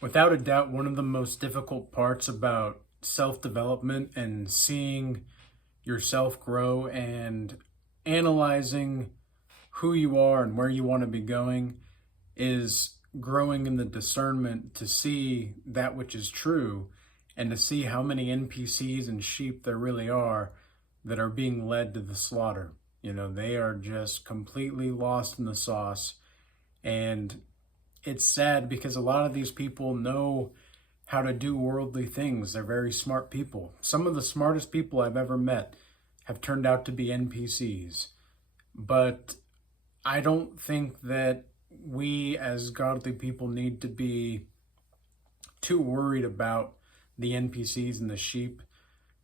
Without a doubt, one of the most difficult parts about self-development and seeing yourself grow and analyzing who you are and where you want to be going is growing in the discernment to see that which is true and to see how many NPCs and sheep there really are that are being led to the slaughter. They are just completely lost in the sauce. And it's sad because a lot of these people know how to do worldly things. They're very smart people. Some of the smartest people I've ever met have turned out to be NPCs. But I don't think that we as godly people need to be too worried about the NPCs and the sheep,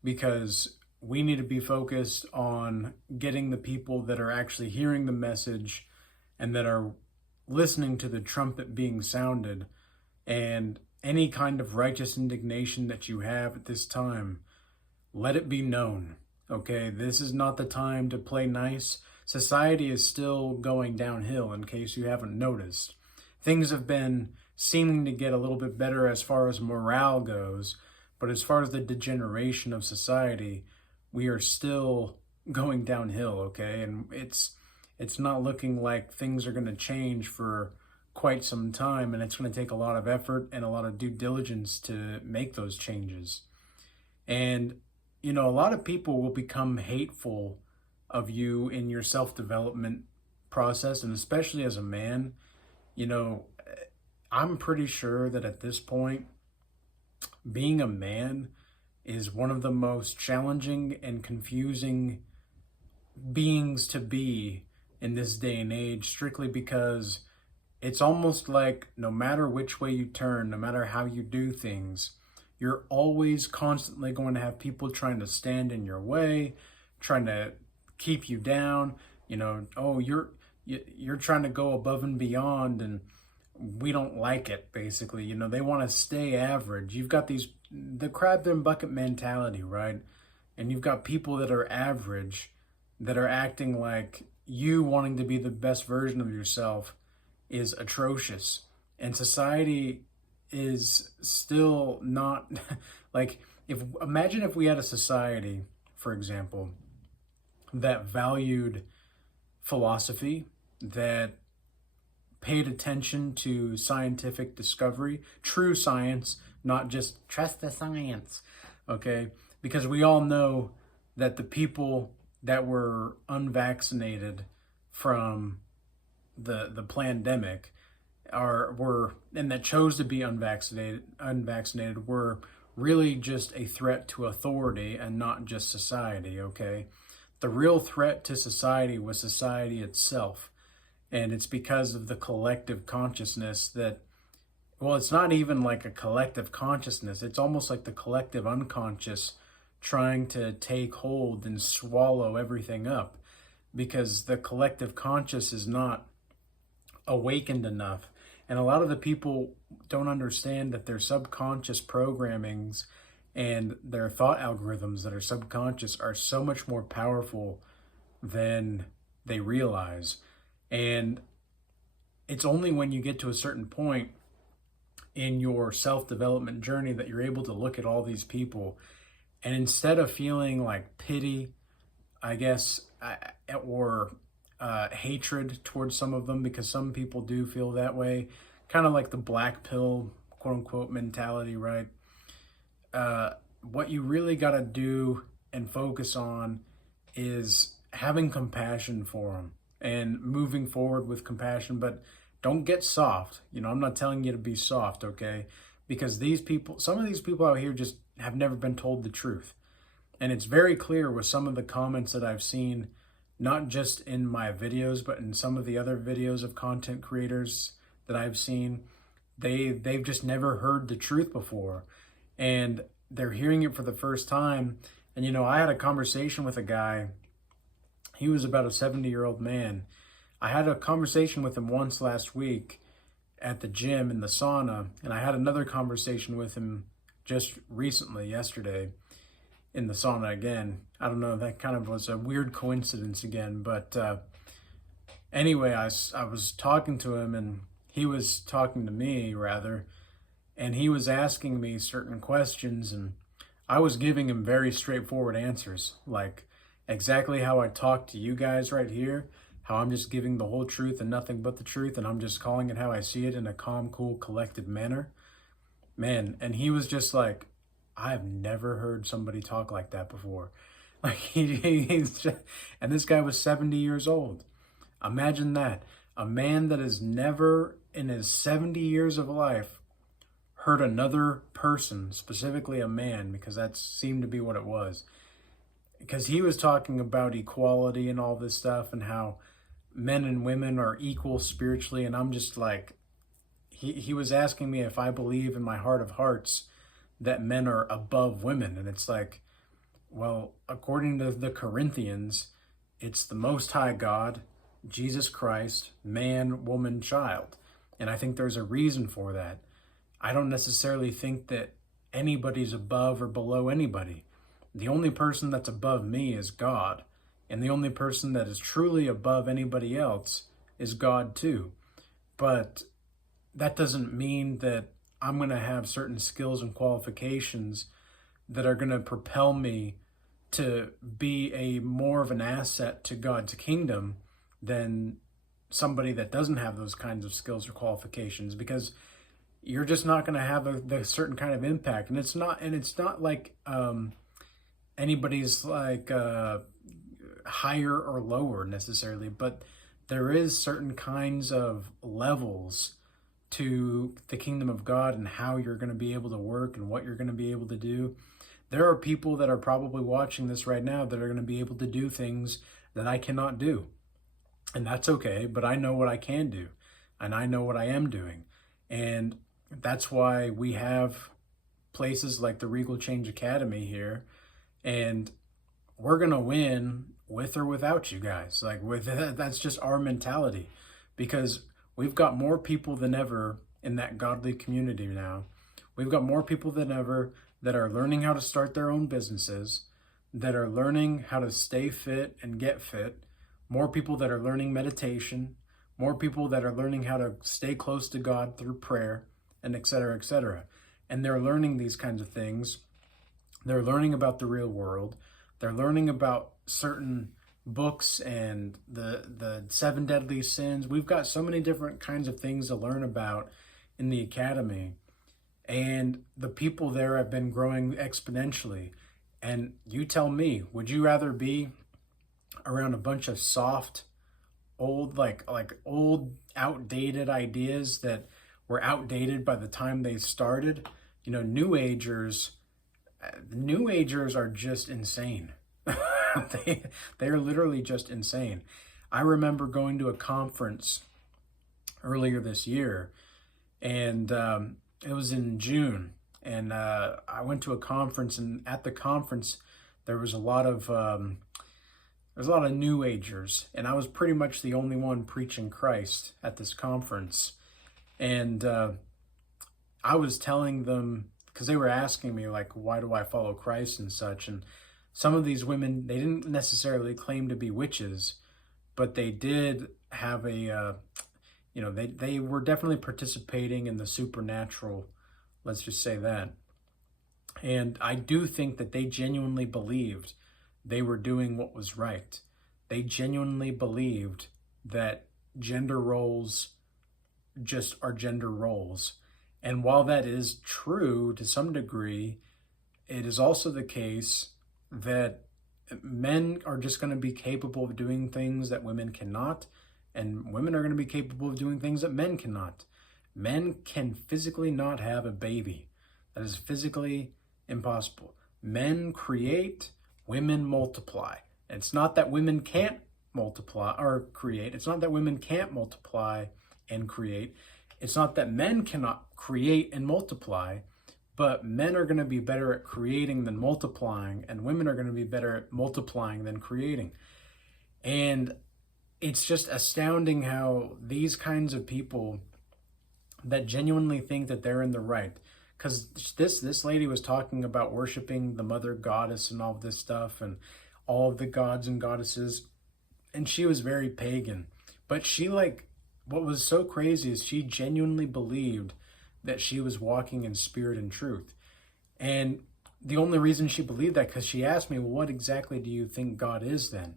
because we need to be focused on getting the people that are actually hearing the message and that are listening to the trumpet being sounded. And any kind of righteous indignation that you have at this time, let it be known. Okay, this is not the time to play nice. Society is still going downhill, in case you haven't noticed. Things have been seeming to get a little bit better as far as morale goes, but as far as the degeneration of society, we are still going downhill, okay? And it's not looking like things are going to change for quite some time, and it's going to take a lot of effort and a lot of due diligence to make those changes. And a lot of people will become hateful of you in your self-development process, and especially as a man. I'm pretty sure that at this point, being a man is one of the most challenging and confusing beings to be in this day and age, strictly because it's almost like no matter which way you turn, no matter how you do things, you're always constantly going to have people trying to stand in your way, trying to keep you down. Oh, you're trying to go above and beyond, and we don't like it, basically. They want to stay average. You've got the crab in bucket mentality, right? And you've got people that are average that are acting like you wanting to be the best version of yourself is atrocious. And society is still not like, imagine if we had a society, for example, that valued philosophy, that paid attention to scientific discovery, true science, not just trust the science, okay? Because we all know that the people that were unvaccinated from the pandemic and that chose to be unvaccinated were really just a threat to authority and not just society, okay? The real threat to society was society itself. And it's because of the collective consciousness that, well, it's not even like a collective consciousness. It's almost like the collective unconscious trying to take hold and swallow everything up, because the collective conscious is not awakened enough. And a lot of the people don't understand that their subconscious programmings and their thought algorithms that are subconscious are so much more powerful than they realize. And it's only when you get to a certain point in your self-development journey that you're able to look at all these people, and instead of feeling like pity, I guess, or hatred towards some of them, because some people do feel that way, kind of like the black pill, quote unquote, mentality, right? What you really got to do and focus on is having compassion for them and moving forward with compassion, but don't get soft. I'm not telling you to be soft, okay? Because some of these people out here just have never been told the truth. And it's very clear with some of the comments that I've seen, not just in my videos, but in some of the other videos of content creators that I've seen. They've just never heard the truth before, and they're hearing it for the first time. And I had a conversation with a guy. He was about a 70-year-old man. I had a conversation with him once last week at the gym in the sauna, and I had another conversation with him just recently, yesterday, in the sauna again. I don't know, that kind of was a weird coincidence again, but anyway, I was talking to him, and he was talking to me, rather, and he was asking me certain questions, and I was giving him very straightforward answers, like exactly how I talk to you guys right here, how I'm just giving the whole truth and nothing but the truth, and I'm just calling it how I see it in a calm, cool, collected manner. Man, and he was just like, I've never heard somebody talk like that before. Like he's just, and this guy was 70 years old. Imagine that. A man that has never in his 70 years of life heard another person, specifically a man, because that seemed to be what it was. Because he was talking about equality and all this stuff and how men and women are equal spiritually. And I'm just like, he was asking me if I believe in my heart of hearts that men are above women. And it's like, well, according to the Corinthians, it's the Most High God, Jesus Christ, man, woman, child. And I think there's a reason for that. I don't necessarily think that anybody's above or below anybody. The only person that's above me is God. And the only person that is truly above anybody else is God too. But that doesn't mean that I'm going to have certain skills and qualifications that are going to propel me to be a more of an asset to God's kingdom than somebody that doesn't have those kinds of skills or qualifications, because you're just not going to have the certain kind of impact. And it's not like anybody's like higher or lower necessarily, but there is certain kinds of levels to the kingdom of God and how you're going to be able to work and what you're going to be able to do. There are people that are probably watching this right now that are going to be able to do things that I cannot do. And that's okay, but I know what I can do, and I know what I am doing. And that's why we have places like the Regal Change Academy here, and we're going to win with or without you guys. Like that's just our mentality, because we've got more people than ever in that godly community now. We've got more people than ever that are learning how to start their own businesses, that are learning how to stay fit and get fit, more people that are learning meditation, more people that are learning how to stay close to God through prayer, and et cetera, et cetera. And they're learning these kinds of things. They're learning about the real world. They're learning about certain books and the 7 deadly sins. We've got so many different kinds of things to learn about in the academy. And the people there have been growing exponentially. And you tell me, would you rather be around a bunch of soft, old, like old, outdated ideas that were outdated by the time they started? You know, New Agers are just insane. they are literally just insane. I remember going to a conference earlier this year, and it was in June, and I went to a conference, and at the conference there was a lot of New Agers, and I was pretty much the only one preaching Christ at this conference. And I was telling them, because they were asking me, like, why do I follow Christ and such? And some of these women, they didn't necessarily claim to be witches, but they did have they were definitely participating in the supernatural, let's just say that. And I do think that they genuinely believed they were doing what was right. They genuinely believed that gender roles just are gender roles. And while that is true to some degree, it is also the case that men are just going to be capable of doing things that women cannot, and women are going to be capable of doing things that men cannot. Men can physically not have a baby. That is physically impossible. Men create, women multiply. It's not that women can't multiply or create. It's not that women can't multiply and create. It's not that men cannot create and multiply, but men are going to be better at creating than multiplying, and women are going to be better at multiplying than creating. And it's just astounding how these kinds of people that genuinely think that they're in the right, because this lady was talking about worshiping the mother goddess and all of this stuff and all of the gods and goddesses, and she was very pagan. But she, like, what was so crazy is she genuinely believed that she was walking in spirit and truth. And the only reason she believed that, because she asked me, well, what exactly do you think God is then?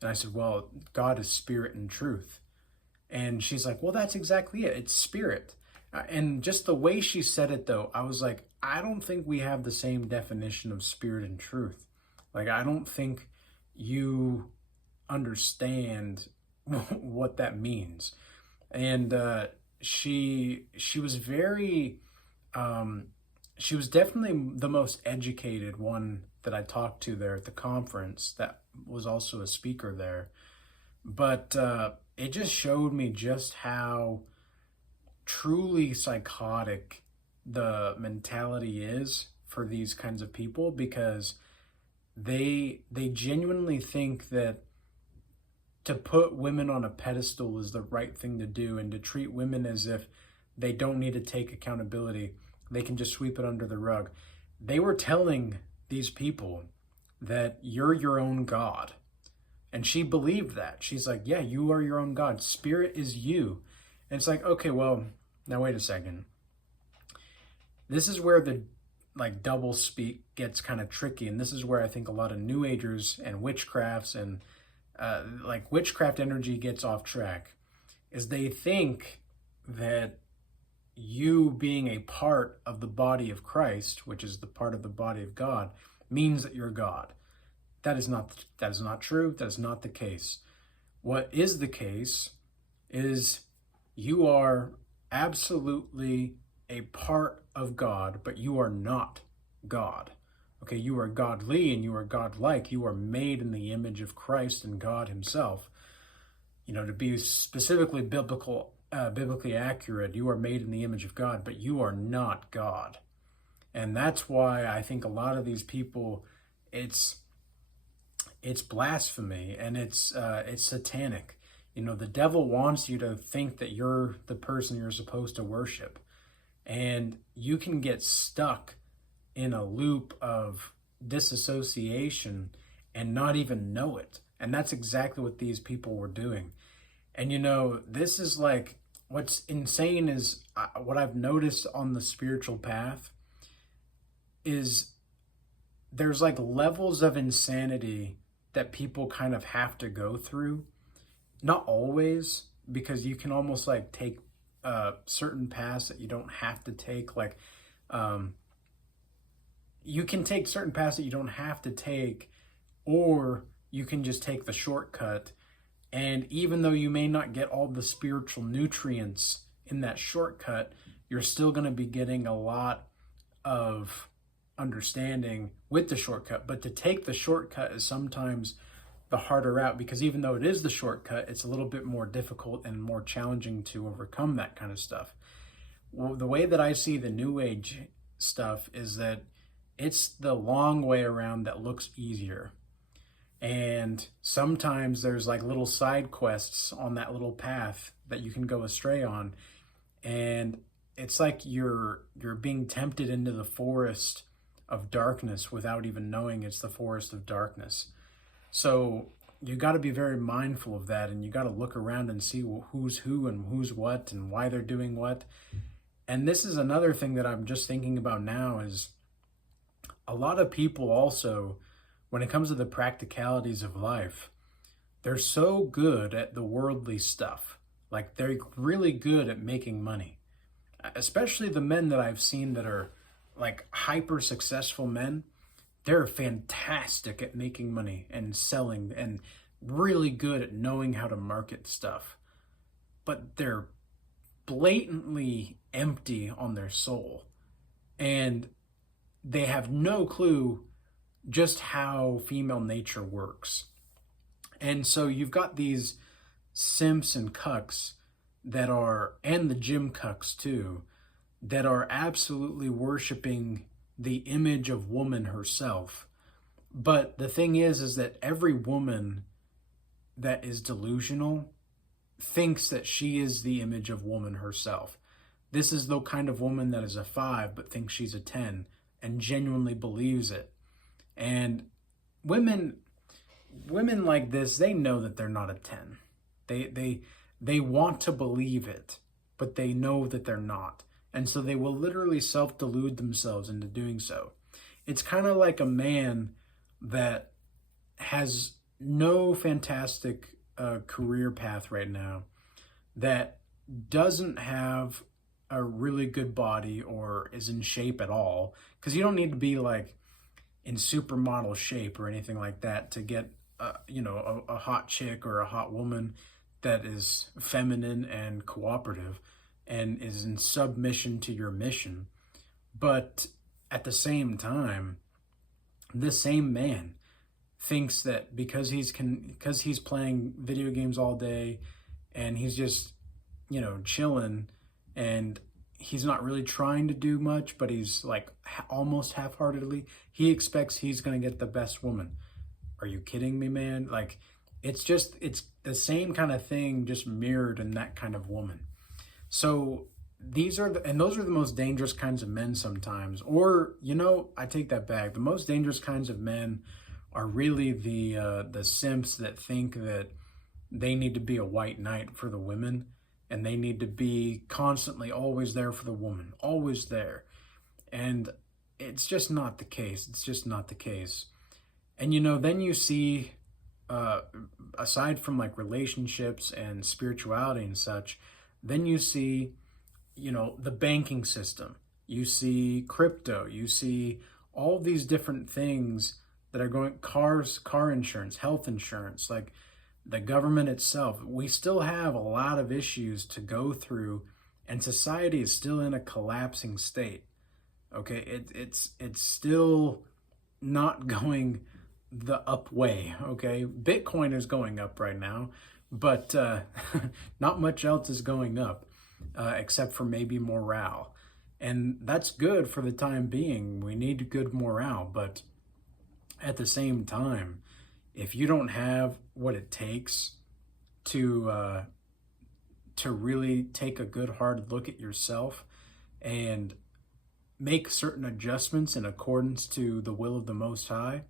And I said, well, God is spirit and truth. And she's like, well, that's exactly it. It's spirit. And just the way she said it, though, I was like, I don't think we have the same definition of spirit and truth. Like, I don't think you understand what that means. And she was very, she was definitely the most educated one that I talked to there at the conference, that was also a speaker there. But it just showed me just how truly psychotic the mentality is for these kinds of people, because they genuinely think that to put women on a pedestal is the right thing to do, and to treat women as if they don't need to take accountability. They can just sweep it under the rug. They were telling these people that you're your own God. And she believed that. She's like, yeah, you are your own God. Spirit is you. And it's like, okay, well, now wait a second. This is where the double speak gets kind of tricky. And this is where I think a lot of New Agers and witchcrafts and witchcraft energy gets off track, is they think that you being a part of the body of Christ, which is the part of the body of God, means that you're God. That is not true. That is not the case. What is the case is you are absolutely a part of God, but you are not God. Okay, you are godly and you are godlike. You are made in the image of Christ and God himself. You know, to be specifically biblically accurate, you are made in the image of God, but you are not God. And that's why I think a lot of these people, it's blasphemy, and it's satanic. You know, the devil wants you to think that you're the person you're supposed to worship. And you can get stuck in a loop of disassociation and not even know it. And that's exactly what these people were doing. And, you know, this is like, what's insane is what I've noticed on the spiritual path is there's like levels of insanity that people kind of have to go through. Not always, because you can almost like take certain paths that you don't have to take. Like, you can take certain paths that you don't have to take, or you can just take the shortcut. And even though you may not get all the spiritual nutrients in that shortcut, you're still going to be getting a lot of understanding with the shortcut. But to take the shortcut is sometimes the harder route, because even though it is the shortcut, it's a little bit more difficult and more challenging to overcome that kind of stuff. Well, the way that I see the New Age stuff is that it's the long way around that looks easier. And sometimes there's like little side quests on that little path that you can go astray on. And it's like you're being tempted into the forest of darkness without even knowing it's the forest of darkness. So you got to be very mindful of that, and you got to look around and see who's who and who's what and why they're doing what. And this is another thing that I'm just thinking about now, is a lot of people also, when it comes to the practicalities of life, they're so good at the worldly stuff. Like, they're really good at making money. Especially the men that I've seen that are like hyper successful men. They're fantastic at making money and selling, and really good at knowing how to market stuff. But they're blatantly empty on their soul. And they have no clue just how female nature works. And so you've got these simps and cucks that are, and the gym cucks too, that are absolutely worshiping the image of woman herself. But the thing is that every woman that is delusional thinks that she is the image of woman herself. This is the kind of woman that is a 5 but thinks she's a 10 and genuinely believes it. And women like this, they know that they're not a 10. They want to believe it, but they know that they're not. And so they will literally self-delude themselves into doing so. It's kind of like a man that has no fantastic career path right now, that doesn't have a really good body or is in shape at all. Because you don't need to be like in supermodel shape or anything like that to get a hot chick or a hot woman that is feminine and cooperative and is in submission to your mission. But at the same time, this same man thinks that because he's playing video games all day and he's just chilling, and he's not really trying to do much, but he's like almost half-heartedly, he expects he's going to get the best woman. Are you kidding me, man? Like, it's the same kind of thing, just mirrored in that kind of woman. So those are the most dangerous kinds of men sometimes. Or, I take that back. The most dangerous kinds of men are really the simps that think that they need to be a white knight for the women, and they need to be constantly always there for the woman, always there. And it's just not the case. It's just not the case. And then you see, aside from like relationships and spirituality and such, then you see, the banking system, you see crypto, you see all these different things that are going, car insurance, health insurance, like the government itself. We still have a lot of issues to go through, and society is still in a collapsing state. Okay, it's still not going the up way. Okay, Bitcoin is going up right now, but not much else is going up, except for maybe morale. And that's good for the time being. We need good morale, but at the same time, if you don't have what it takes to really take a good hard look at yourself and make certain adjustments in accordance to the will of the Most High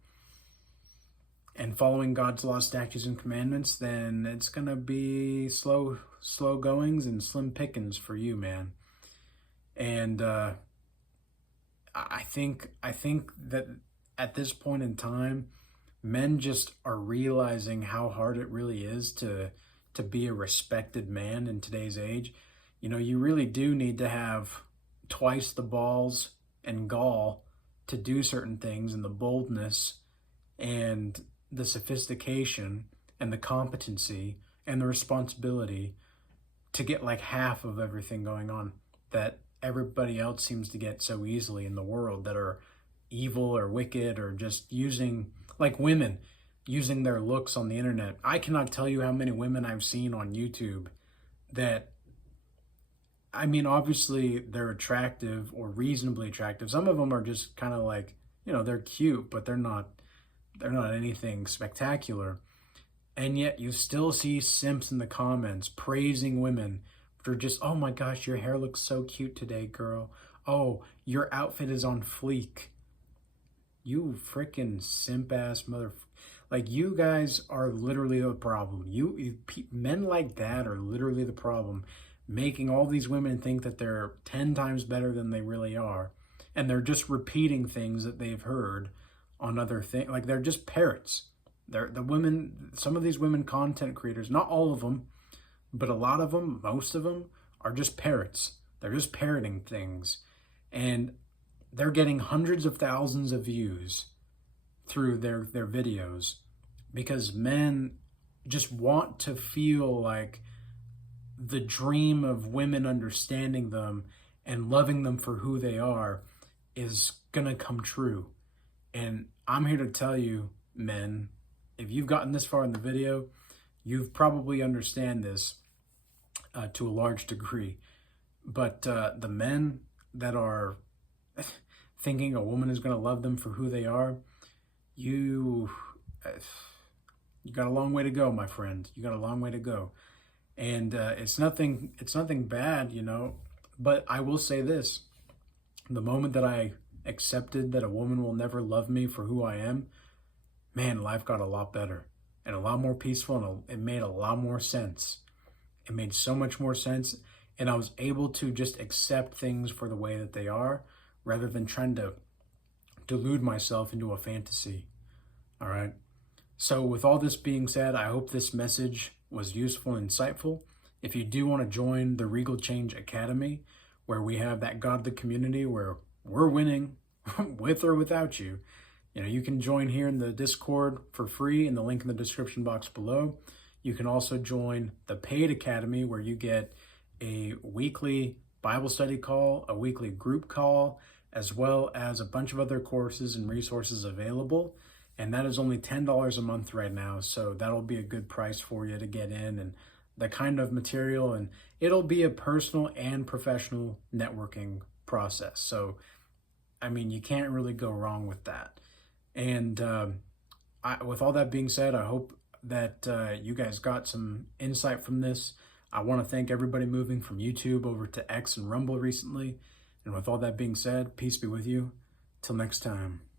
and following God's laws, statutes, and commandments, then it's gonna be slow goings and slim pickings for you, man. And I think that at this point in time, men just are realizing how hard it really is to be a respected man in today's age. You really do need to have twice the balls and gall to do certain things, and the boldness and the sophistication and the competency and the responsibility to get like half of everything going on that everybody else seems to get so easily in the world, that are evil or wicked, or just using, like women using their looks on the internet. I cannot tell you how many women I've seen on YouTube that, I mean, obviously they're attractive or reasonably attractive. Some of them are just kind of like, they're cute, but they're not anything spectacular. And yet you still see simps in the comments praising women for just, oh my gosh, your hair looks so cute today, girl. Oh, your outfit is on fleek. You freaking simp ass mother. Like, you guys are literally the problem. Men like that are literally the problem, making all these women think that they're 10 times better than they really are. And they're just repeating things that they've heard on other things. Like, they're just parrots. Some of these women content creators, not all of them, but a lot of them, most of them, are just parrots. They're just parroting things. And they're getting hundreds of thousands of views through their videos because men just want to feel like the dream of women understanding them and loving them for who they are is gonna come true. And I'm here to tell you, men, if you've gotten this far in the video, you've probably understand this to a large degree. But the men that are thinking a woman is going to love them for who they are, you got a long way to go, my friend. You got a long way to go. And it's nothing bad, but I will say this: the moment that I accepted that a woman will never love me for who I am, man, life got a lot better and a lot more peaceful, and it made a lot more sense. It made so much more sense. And I was able to just accept things for the way that they are rather than trying to delude myself into a fantasy. All right. So, with all this being said, I hope this message was useful and insightful. If you do want to join the Regal Change Academy, where we have that godly community where we're winning with or without you, you can join here in the Discord for free in the link in the description box below. You can also join the paid academy where you get a weekly Bible study call, a weekly group call, as well as a bunch of other courses and resources available. And that is only $10 a month right now. So that'll be a good price for you to get in and the kind of material. And it'll be a personal and professional networking process. So, you can't really go wrong with that. And with all that being said, I hope that you guys got some insight from this. I want to thank everybody moving from YouTube over to X and Rumble recently. And with all that being said, peace be with you. Till next time.